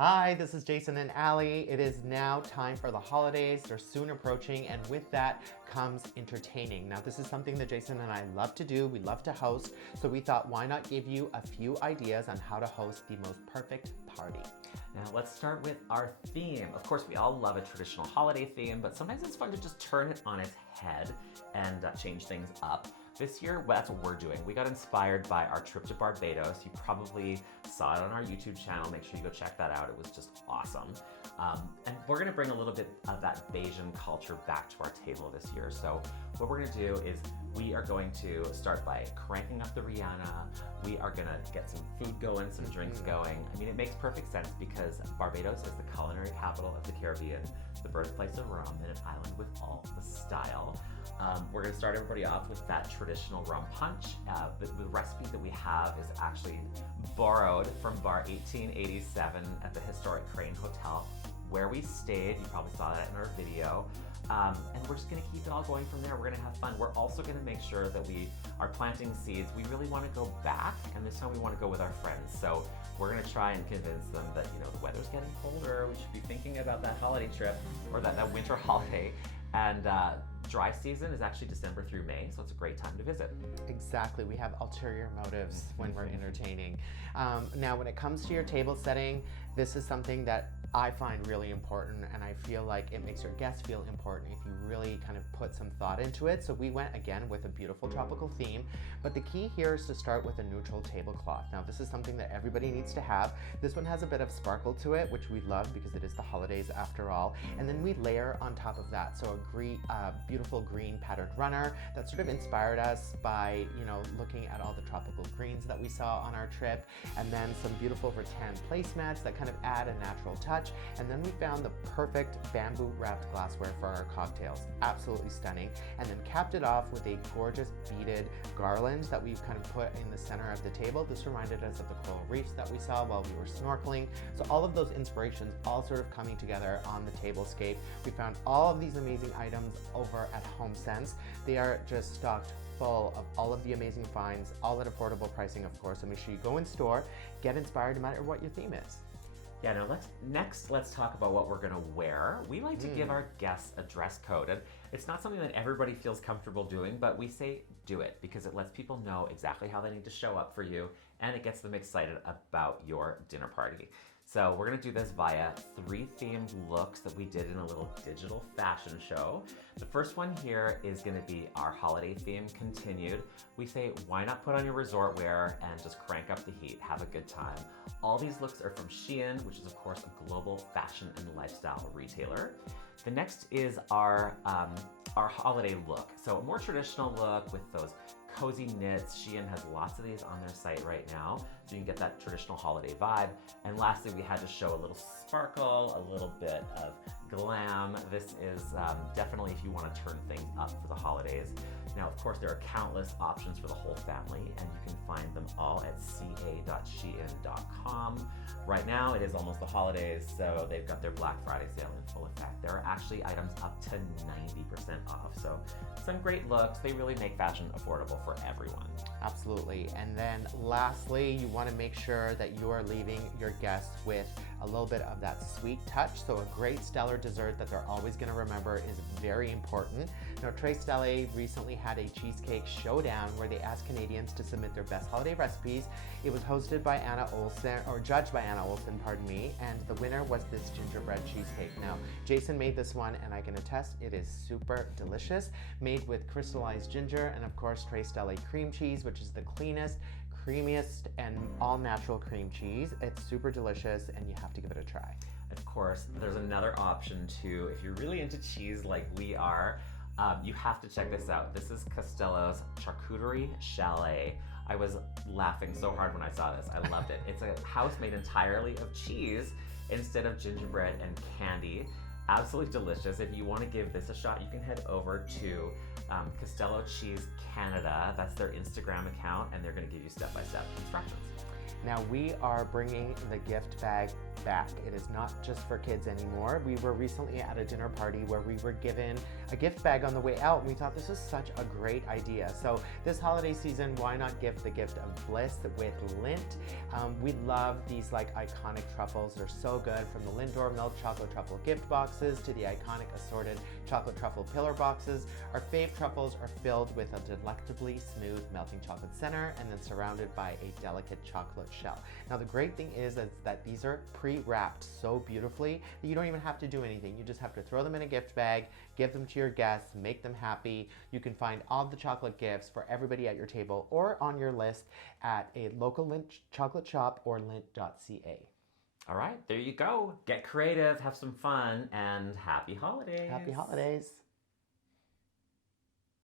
Hi, this is Jason and Allie. It is now time for the holidays. They're soon approaching, and with that comes entertaining. Now, this is something that Jason and I love to do. We love to host, so we thought, why not give you a few ideas on how to host the most perfect party? Now let's start with our theme. Of course, we all love a traditional holiday theme, but sometimes it's fun to just turn it on its head and change things up. This year, well, that's what we're doing. We got inspired by our trip to Barbados. You probably saw it on our YouTube channel. Make sure you go check that out. It was just awesome. And we're gonna bring a little bit of that Bayesian culture back to our table this year. So what we're gonna do is we are going to start by cranking up the Rihanna. We are gonna get some food going, some drinks going. I mean, it makes perfect sense because Barbados is the culinary capital of the Caribbean, the birthplace of rum, and an island with all the style. We're gonna start everybody off with that traditional rum punch. The recipe that we have is actually borrowed from bar 1887 at the historic Crane Hotel, where we stayed. You probably saw that in our video. And we're just gonna keep it all going from there. We're gonna have fun. We're also gonna make sure that we are planting seeds. We really wanna go back, and this time we wanna go with our friends. So we're gonna try and convince them that, you know, the weather's getting colder. We should be thinking about that holiday trip or that winter holiday. And dry season is actually December through May, so it's a great time to visit. Exactly, we have ulterior motives when we're entertaining. Now, when it comes to your table setting, this is something that I find really important, and I feel like it makes your guests feel important if you really kind of put some thought into it. So we went again with a beautiful tropical theme, but the key here is to start with a neutral tablecloth. Now, this is something that everybody needs to have. This one has a bit of sparkle to it, which we love because it is the holidays after all. And then we layer on top of that, so a beautiful green patterned runner that sort of inspired us by, you know, looking at all the tropical greens that we saw on our trip, and then some beautiful rattan placemats that kind of add a natural touch. And then we found the perfect bamboo wrapped glassware for our cocktails. Absolutely stunning. And then capped it off with a gorgeous beaded garland that we've kind of put in the center of the table. This reminded us of the coral reefs that we saw while we were snorkeling. So all of those inspirations all sort of coming together on the tablescape. We found all of these amazing items over at HomeSense. They are just stocked full of all of the amazing finds, all at affordable pricing, of course. So make sure you go in store, get inspired no matter what your theme is. Yeah, now let's talk about what we're gonna wear. We like to give our guests a dress code, and it's not something that everybody feels comfortable doing, but we say do it because it lets people know exactly how they need to show up for you, and it gets them excited about your dinner party. So we're gonna do this via 3 themed looks that we did in a little digital fashion show. The first one here is gonna be our holiday theme continued. We say, why not put on your resort wear and just crank up the heat, have a good time. All these looks are from SHEIN, which is of course a global fashion and lifestyle retailer. The next is our holiday look. So a more traditional look with those cozy knits. SHEIN has lots of these on their site right now, so you can get that traditional holiday vibe. And lastly, we had to show a little sparkle, a little bit of glam. This is definitely if you want to turn things up for the holidays. Now, of course, there are countless options for the whole family, and you can find them all at ca.shein.com. Right now, it is almost the holidays, so they've got their Black Friday sale in full effect. There are actually items up to 90% off, so some great looks. They really make fashion affordable for everyone. Absolutely. And then lastly, you want to make sure that you are leaving your guests with a little bit of that sweet touch. So a great stellar dessert that they're always going to remember is very important. Now, Tre Stelle recently had a cheesecake showdown where they asked Canadians to submit their best holiday recipes. It was hosted by Anna Olsen, or judged by Anna Olsen, pardon me, and the winner was this gingerbread cheesecake. Now, Jason made this one, and I can attest it is super delicious, made with crystallized ginger and of course Tre Stelle cream cheese, which is the cleanest, creamiest, and all-natural cream cheese. It's super delicious, and you have to give it a try. Of course, there's another option too. If you're really into cheese like we are, you have to check this out. This is Costello's Charcuterie Chalet. I was laughing so hard when I saw this. I loved it. It's a house made entirely of cheese instead of gingerbread and candy. Absolutely delicious. If you want to give this a shot, you can head over to Costello Cheese Canada. That's their Instagram account, and they're going to give you step-by-step instructions. Now we are bringing the gift bag back. It is not just for kids anymore. We were recently at a dinner party where we were given a gift bag on the way out, and we thought this was such a great idea. So this holiday season, why not gift the gift of bliss with Lindt? We love these like iconic truffles. They're so good, from the Lindor milk chocolate truffle gift boxes to the iconic assorted chocolate truffle pillar boxes. Our fave truffles are filled with a delectably smooth melting chocolate center and then surrounded by a delicate chocolate shell. Now the great thing is that these are pre-wrapped so beautifully that you don't even have to do anything. You just have to throw them in a gift bag, give them to your guests, make them happy. You can find all the chocolate gifts for everybody at your table or on your list at a local Lindt chocolate shop or lindt.ca. All right, there you go. Get creative, have some fun, and happy holidays. Happy holidays.